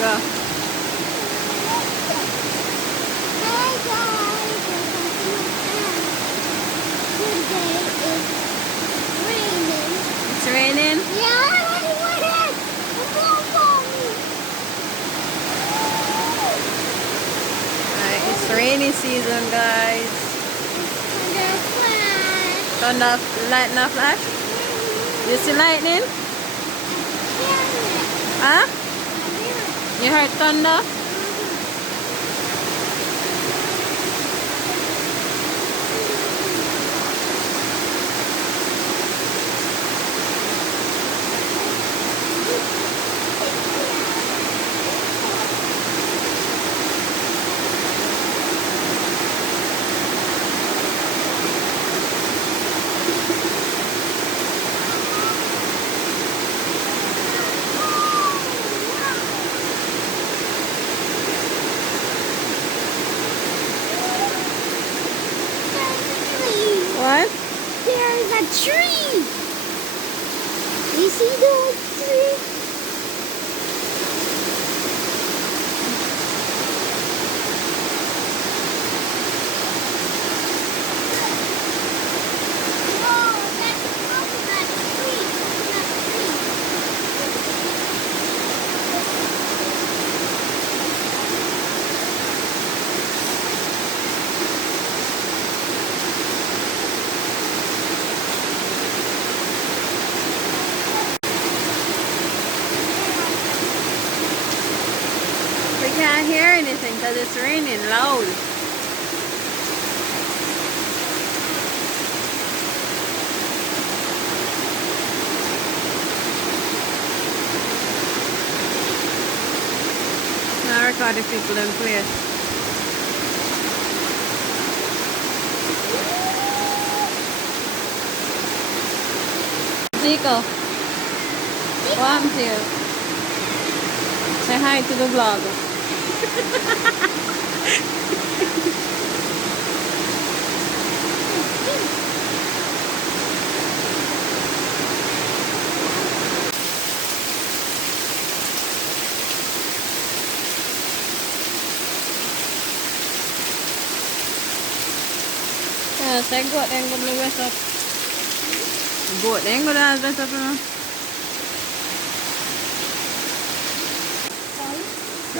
Go. Hi guys, welcome to my channel. Today is raining. It's raining. Yeah, I want it. Alright, it's rainy season, guys. Thunder, lightning flash. You see lightning? Huh? You heard thunder? What? There's a tree. You see those trees? Whoa, that's a coconut tree. We can't hear anything because it's raining loud. Now record the people in place. Zico, what happened to you? Say hi to the vlog. Yeah, say goat then go to dress up. Goat then go to dress up, you know.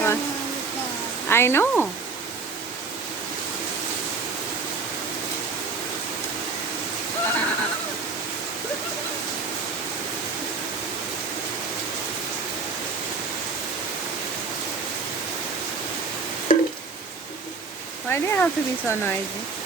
What? I know. Why do you have to be so noisy?